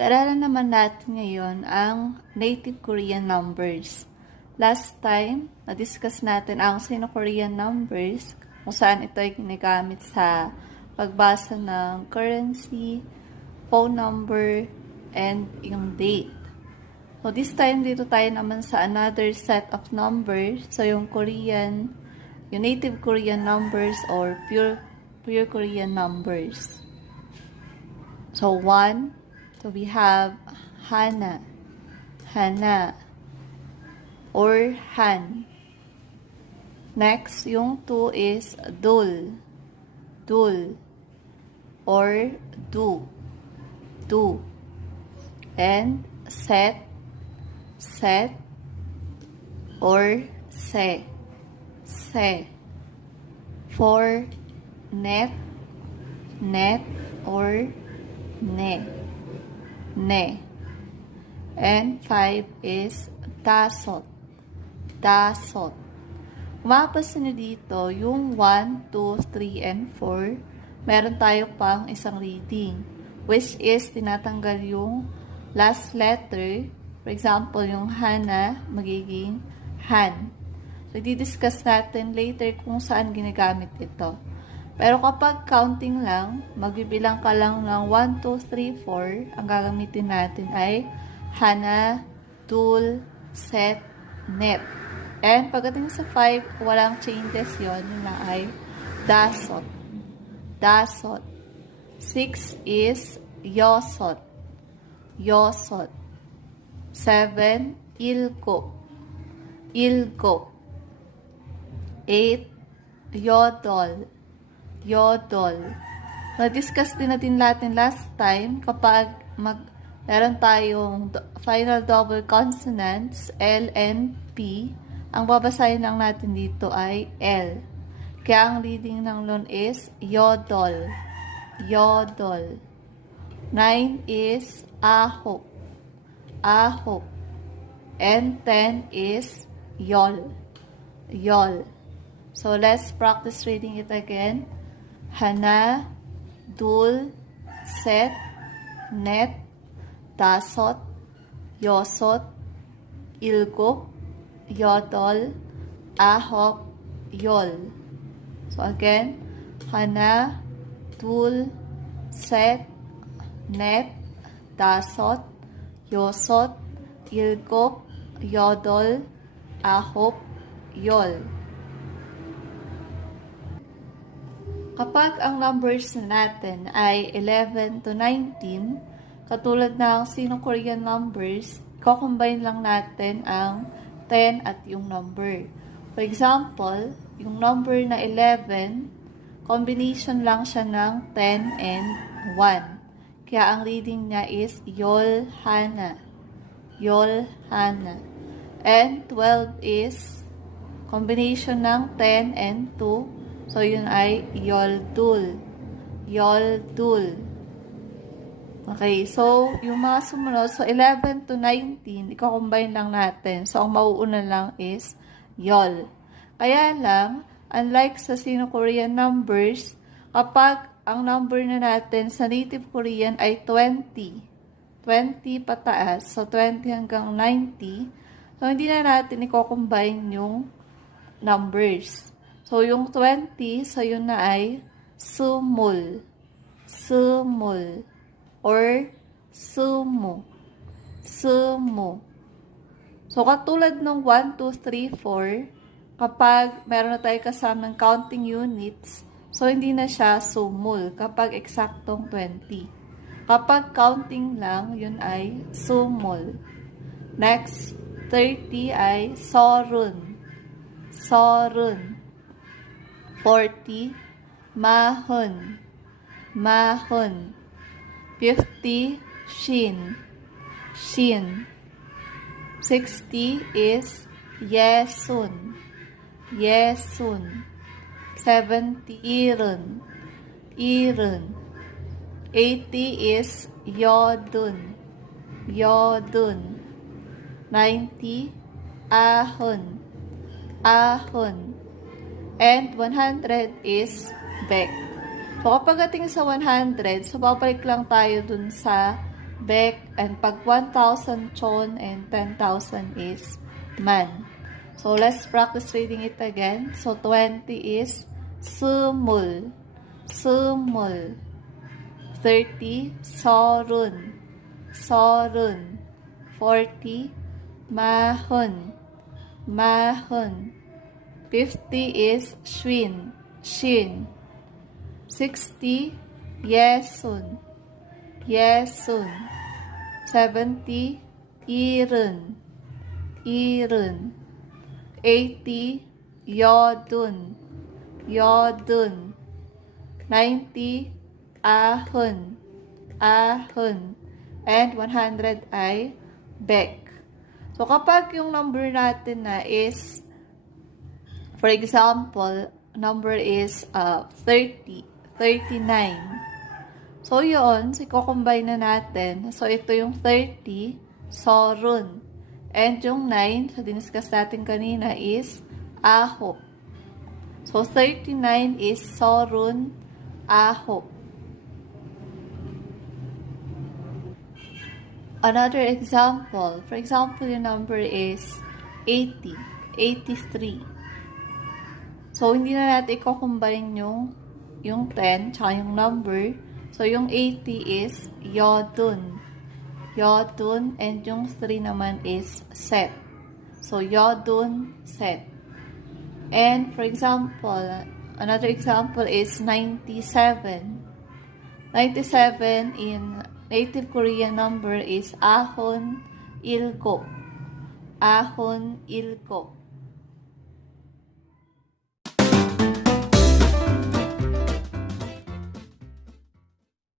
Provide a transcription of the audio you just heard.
Pag-aralan naman natin ngayon ang native Korean numbers. Last time, na-discuss natin ang Sino-Korean numbers, kung saan ito ay ginagamit sa pagbasa ng currency, phone number, and yung date. So this time, dito tayo naman sa another set of numbers. So yung native Korean numbers or pure Korean numbers. So 1, so we have Hana, or Han. Next, yung 2 is Dul, or Du. And Set, or Se. 4, Net, or Ne. And 5 is Dasot. Mapapansin nyo dito, yung 1, 2, 3, and 4, meron tayo pang isang reading, which is tinatanggal yung last letter. For example, yung Hana, magiging Han. So, i-discuss natin later kung saan ginagamit ito. Pero kapag counting lang, magbibilang ka lang ng 1, 2, 3, 4, ang gagamitin natin ay Hana, Dul, Set, Net. And pagdating sa 5, walang changes yon, yun na ay Dasot. 6 is Yosot. 7, Ilko. 8, Yodol. Na-discuss din natin last time kapag meron tayong final double consonants, L and P, ang babasahin lang natin dito ay L. Kaya ang reading ng nun is Yodol. 9 is Ahok. And 10 is Yol. So let's practice reading it again. Hana, Dul, Set, Net, Dasot, Yosot, Ilgok, Yodol, Ahok, Yol. So again, Hana, Dul, Set, Net, Dasot, Yosot, Ilgok, Yodol, Ahok, Yol. Kapag ang numbers natin ay 11 to 19, katulad ng Sino-Korean numbers, i-combine lang natin ang 10 at yung number. For example, yung number na 11, combination lang siya ng 10 and 1. Kaya ang reading niya is Yol Hana. And 12 is combination ng 10 and 2. So, yun ay Yoldul. Okay, so, yung mga sumunod, so 11 to 19, i-combine lang natin. So, ang mauuna lang is Yol. Kaya lang, unlike sa Sino-Korean numbers, kapag ang number na natin sa native Korean ay 20 pataas, so 20 hanggang 90, so hindi na natin i-combine yung numbers. So, yung 20, so yun na ay Sumul. Or Sumu. So, katulad ng 1, 2, 3, 4, kapag meron na tayo kasamang counting units, so hindi na siya Sumul kapag eksaktong 20. Kapag counting lang, yun ay Sumul. Next, 30 ay Sorun. 40, Mahon. 50, Shin. 60 is Yesun. 70, Irun. 80 is Yodun. 90, Ahon. And 100 is Bek. So, kapag ating sa 100, so babalik lang tayo dun sa bek, and pag 1,000 chon and 10,000 is man. So let's practice reading it again. So 20 is sumul, sumul. 30, sorun, sorun. 40, mahun, mahun. 50 is shwin, shin. 60, yesun, yesun. 70, irun, irun. 80, yodun, yodun. 90, ahun, ahun. And 100 ay bek. So, kapag yung number natin na is, for example, number is 30, 39. So, yun, iko-combine na natin. So, ito yung 30, sorun. And yung 9, sa diniscuss natin kanina is ahop. So, 39 is sorun, ahop. Another example, for example, yung number is 80, 83. So, hindi na natin i-combine yung 10, tsaka yung number. So, yung 80 is yodun, yodun, and yung 3 naman is set. So, yodun, set. And, for example, another example is 97. 97 in native Korean number is ahon, ilgo. Ahon, ilgo.